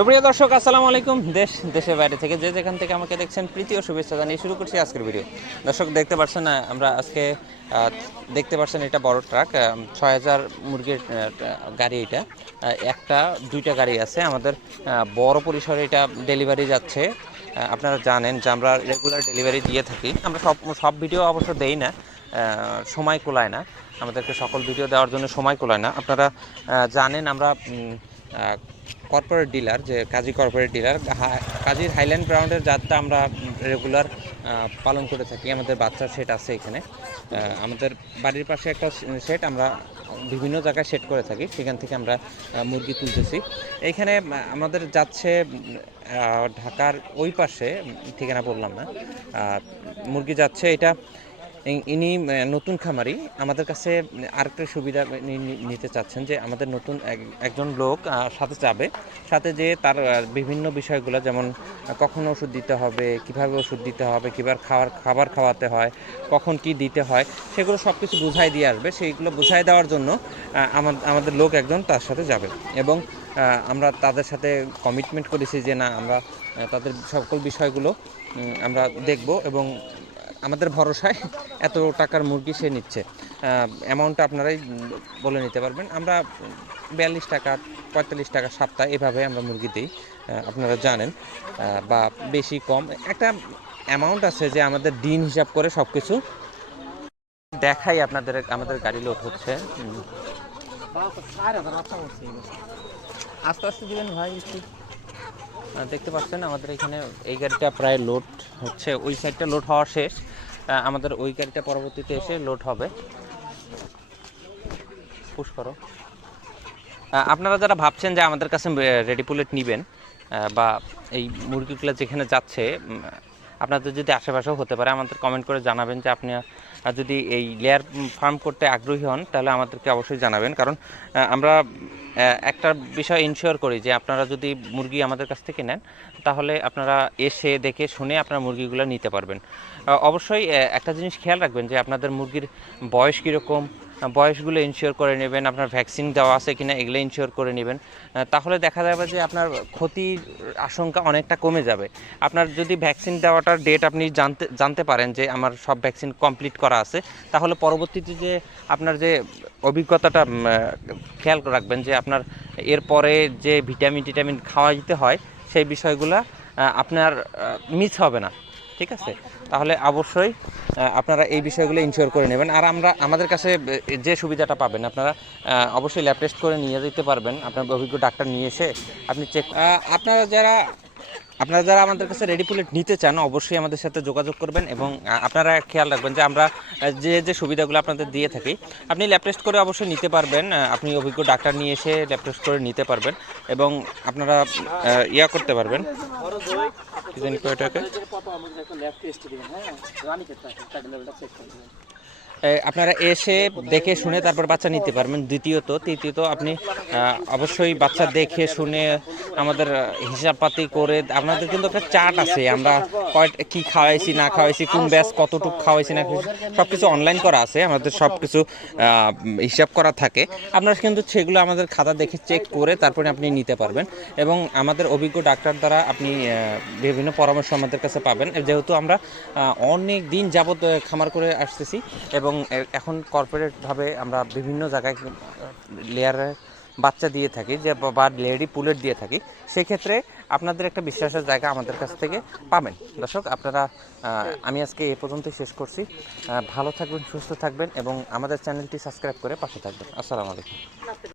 সুপ্রিয় দর্শক, আসসালামু আলাইকুম। দেশের বাইরে থেকে যে যেখান থেকে আমাকে দেখছেন, প্রীতি ও শুভেচ্ছা জানিয়ে শুরু করছি আজকের ভিডিও। দর্শক, দেখতে পাচ্ছেন আমরা আজকে দেখতে পাচ্ছেন এটা বড় ট্রাক, ৬,০০০ মুরগির গাড়ি। এটা একটা দুইটা গাড়ি আছে আমাদের, বড় পরিসরে এটা ডেলিভারি যাচ্ছে। আপনারা জানেন যে আমরা রেগুলার ডেলিভারি দিয়ে থাকি। আমরা সব ভিডিও অবশ্য দেই না, সময় কুলায় না আমাদেরকে, সকল ভিডিও দেওয়ার জন্য সময় কুলায় না। আপনারা জানেন আমরা কর্পোরেট ডিলার, যে কাজী কর্পোরেট ডিলার, কাজীর হাইল্যান্ড ব্রাউন্ডের জাতটা আমরা রেগুলার পালন করে থাকি। আমাদের বাচ্চার সেট আছে এখানে, আমাদের বাড়ির পাশে একটা সেট, আমরা বিভিন্ন জায়গায় সেট করে থাকি, সেখান থেকে আমরা মুরগি তুলতেছি। এইখানে আমাদের যাচ্ছে ঢাকার ওই পাশে, ঠিকানা বললাম না, মুরগি যাচ্ছে এটা। ইনি নতুন খামারি, আমাদের কাছে আরেকটা সুবিধা নিতে চাচ্ছেন যে আমাদের নতুন একজন লোক সাথে যাবে, সাথে যে তার বিভিন্ন বিষয়গুলো, যেমন কখন ওষুধ দিতে হবে, কিভাবে ওষুধ দিতে হবে, কীভাবে খাবার খাওয়াতে হয়, কখন কি দিতে হয়, সেগুলো সব কিছু বুঝাই দিয়ে আসবে। সেইগুলো বুঝাই দেওয়ার জন্য আমাদের লোক একজন তার সাথে যাবে। এবং আমরা তাদের সাথে কমিটমেন্ট করেছি যে না, আমরা তাদের সকল বিষয়গুলো আমরা দেখব, এবং আমাদের ভরসায় এত টাকার মুরগি সে নিচ্ছে। অ্যামাউন্টটা আপনারাই বলে নিতে পারবেন। আমরা ৪২ টাকা ৪৫ টাকা সপ্তাহ এভাবে আমরা মুরগি দিই, আপনারা জানেন। বা বেশি কম একটা অ্যামাউন্ট আছে যে আমাদের দিন হিসাব করে সব কিছু দেখাই আপনাদের। আমাদের গাড়ি লোড হচ্ছে, আস্তে আস্তে দিবেন ভাই একটু। দেখতে পাচ্ছেন আমাদের এখানে এই গাড়িটা প্রায় লোড হচ্ছে, ওই সাইডটা লোড হওয়া শেষ, আমাদের ওই গাড়িটা পরবর্তীতে এসে লোড হবে। পুশ করো। আপনারা যারা ভাবছেন যে আমাদের কাছে রেডি পুলেট নেবেন, বা এই মুরগিগুলো যেখানে যাচ্ছে আপনাদের যদি আশেপাশেও হতে পারে, আমাদের কমেন্ট করে জানাবেন যে আপনি যদি এই লেয়ার ফার্ম করতে আগ্রহী হন, তাহলে আমাদেরকে অবশ্যই জানাবেন। কারণ আমরা একটা বিষয় ইনশিওর করি যে আপনারা যদি মুরগি আমাদের কাছ থেকে নেন, তাহলে আপনারা এসে দেখে শুনে আপনারা মুরগিগুলো নিতে পারবেন। অবশ্যই একটা জিনিস খেয়াল রাখবেন যে আপনাদের মুরগির বয়স কীরকম, বয়সগুলো ইনশিওর করে নেবেন, আপনার ভ্যাকসিন দেওয়া আছে কিনা এগুলো ইনশিওর করে নেবেন। তাহলে দেখা যাবে যে আপনার ক্ষতির আশঙ্কা অনেকটা কমে যাবে। আপনার যদি ভ্যাকসিন দেওয়াটার ডেট আপনি জানতে পারেন যে আমার সব ভ্যাকসিন কমপ্লিট করা আছে, তাহলে পরবর্তীতে যে আপনার যে অভিজ্ঞতাটা খেয়াল রাখবেন যে আপনার এরপরে যে ভিটামিন খাওয়া দিতে হয়, সেই বিষয়গুলো আপনার মিস হবে না। ঠিক আছে, তাহলে অবশ্যই আপনারা এই বিষয়গুলো ইনশিওর করে নেবেন। আর আমাদের কাছে যে সুবিধাটা পাবেন, আপনারা অবশ্যই ল্যাব টেস্ট করে নিয়ে যেতে পারবেন, আপনার অভিজ্ঞ ডাক্তার নিয়ে এসে আপনি চেক। আপনারা যারা আমাদের কাছে রেডি পুলেট নিতে চান, অবশ্যই আমাদের সাথে যোগাযোগ করবেন। এবং আপনারা খেয়াল রাখবেন যে আমরা যে সুবিধাগুলো আপনাদের দিয়ে থাকি, আপনি ল্যাব টেস্ট করে অবশ্যই নিতে পারবেন। আপনি অভিজ্ঞ ডাক্তার নিয়ে এসে ল্যাব টেস্ট করে নিতে পারবেন, এবং আপনারা করতে পারবেন। আপনারা এসে দেখে শুনে তারপর বাচ্চা নিতে পারবেন। তৃতীয়ত আপনি অবশ্যই বাচ্চা দেখে শুনে আমাদের হিসাবপাতি করে, আপনাদের কিন্তু একটা চার্ট আছে, আমরা কী খাওয়াইছি না খাওয়াইছি, কোন ব্যাচ কতটুকু খাওয়াইছি না খাওয়াইছি, সব কিছু অনলাইন করা আছে, আমাদের সব কিছু হিসাব করা থাকে। আপনারা কিন্তু সেগুলো আমাদের খাতা দেখে চেক করে তারপরে আপনি নিতে পারবেন। এবং আমাদের অভিজ্ঞ ডাক্তার দ্বারা আপনি বিভিন্ন পরামর্শ আমাদের কাছে পাবেন, যেহেতু আমরা অনেক দিন যাবৎ খামার করে আসতেছি, এবং এখন কর্পোরেটভাবে আমরা বিভিন্ন জায়গায় লেয়ারের বাচ্চা দিয়ে থাকি, যে বা লেডি পুলেট দিয়ে থাকি। সেক্ষেত্রে আপনাদের একটা বিশ্বাসের জায়গা আমাদের কাছ থেকে পাবেন। দর্শক, আপনারা আমি আজকে এ পর্যন্তই শেষ করছি। ভালো থাকবেন, সুস্থ থাকবেন, এবং আমাদের চ্যানেলটি সাবস্ক্রাইব করে পাশে থাকবেন। আসসালামু আলাইকুম।